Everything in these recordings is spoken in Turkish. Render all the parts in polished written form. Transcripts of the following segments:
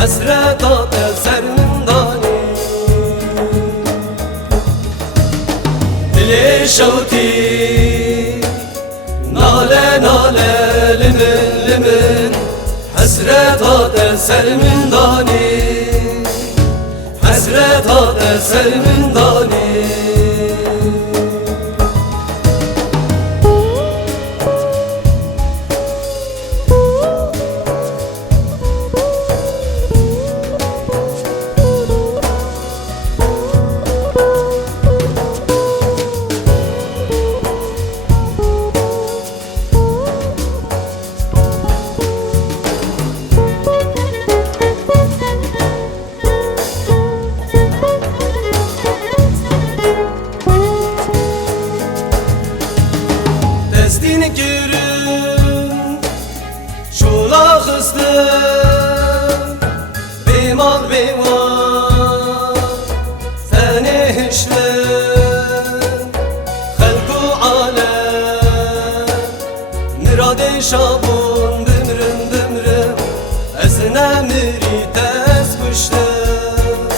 حسرتات سرمندانی دل شوتی ناله ناله لمن لمن حسرتات سرمندانی حسرتات سرمندانی Destini görün şula kızdım Bemal bemal seni işler Halku alem Mirade şabun dümrüm dümrüm Ezine mirites kuşlar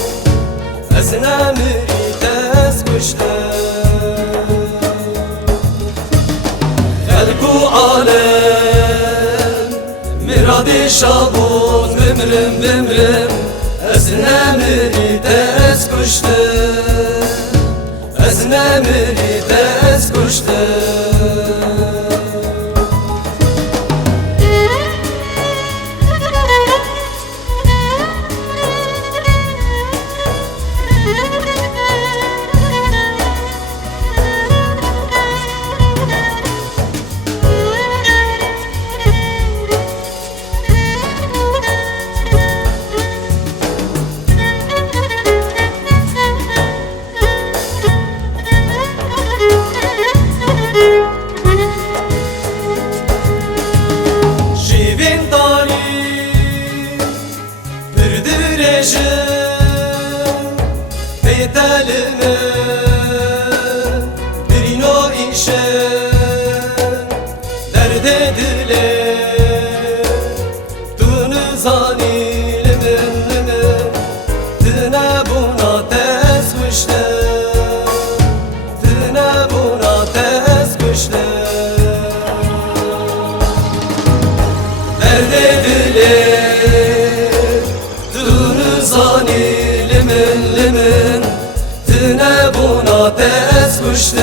Ezine mirites kuşlar Halku alem Miradi şabun Bimrim bimrim Ezne mirites kuştu Ezne mirites kuştu Bedelime birino işe derde dile Dünü zanilimin Dine buna tez kuşle Dine buna tez kuşle Derde dile Dünü zanilimin Dine buna tez kuştu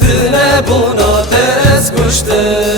Dine buna tez kuştu